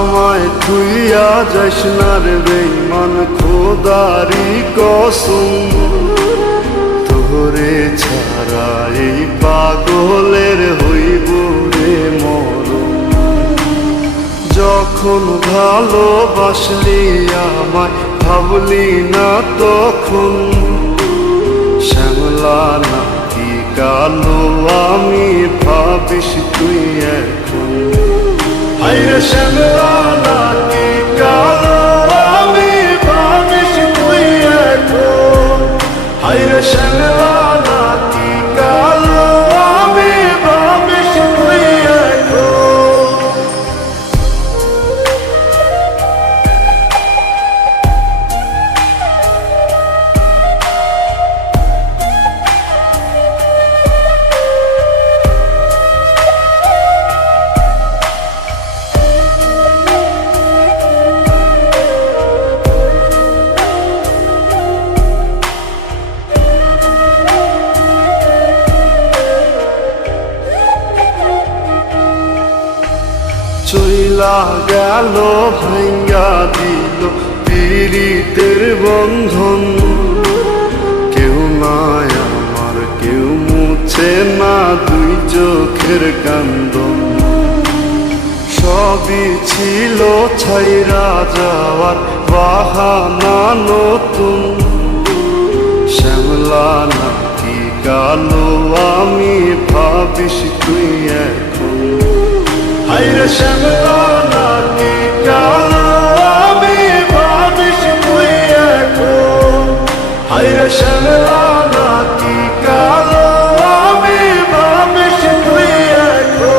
আমায় থুইয়া যাইস না রে বেঈমান, খোদারি কসম তোরে ছাড়া এই পাগলের হইব রে মরণ। যখন ভালোবাসলি আমায় ভাবলি না তখন, শ্যামলা নাকি কালো আমি ভাবিস তুই এখন। হায়রে শ্যামলা নাকি কালো আমি ভাবিস তুই এখন। হায়রে শ্যামলা নাকি কালো আমি ভাবিস তুই এখন। চইলা গেল ভাঙ্গা দিল পীড়িতের বন্ধন, কেউ নাই আমার কেউ মুছে না দুই চোখের কান্দন। সবই ছিল ছাইরা যাওয়ার বাহানা নতুন, শ্যামলা নাকি কালো আমি ভাবিস তুই এখন। হায়রে শ্যামলা নাকি কালো আমি ভাবিস তুই এখন। হায়রে শ্যামলা নাকি কালো আমি ভাবিস তুই এখন।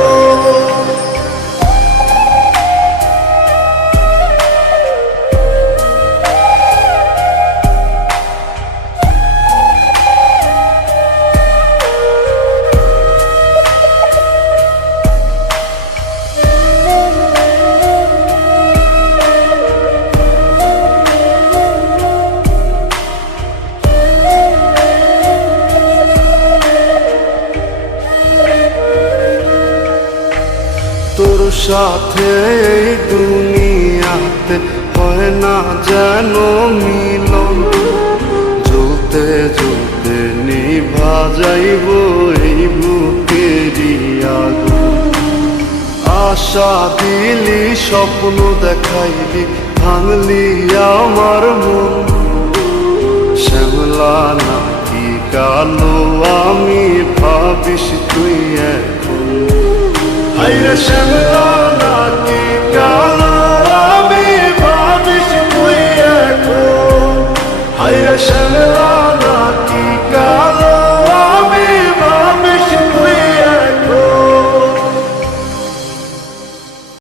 তোর সাথে এই দুনিয়াতে হয় না যেন মিলন, জ্বলতে জ্বলতে নিভা যাইব এই বুকেরই আগুন। আশা দিলি স্বপ্ন দেখাইলি ভাঙলি আমার মন, শ্যামলা নাকি কালো আমি ভাবিস তুই এখন। হায়রে শ্যামলা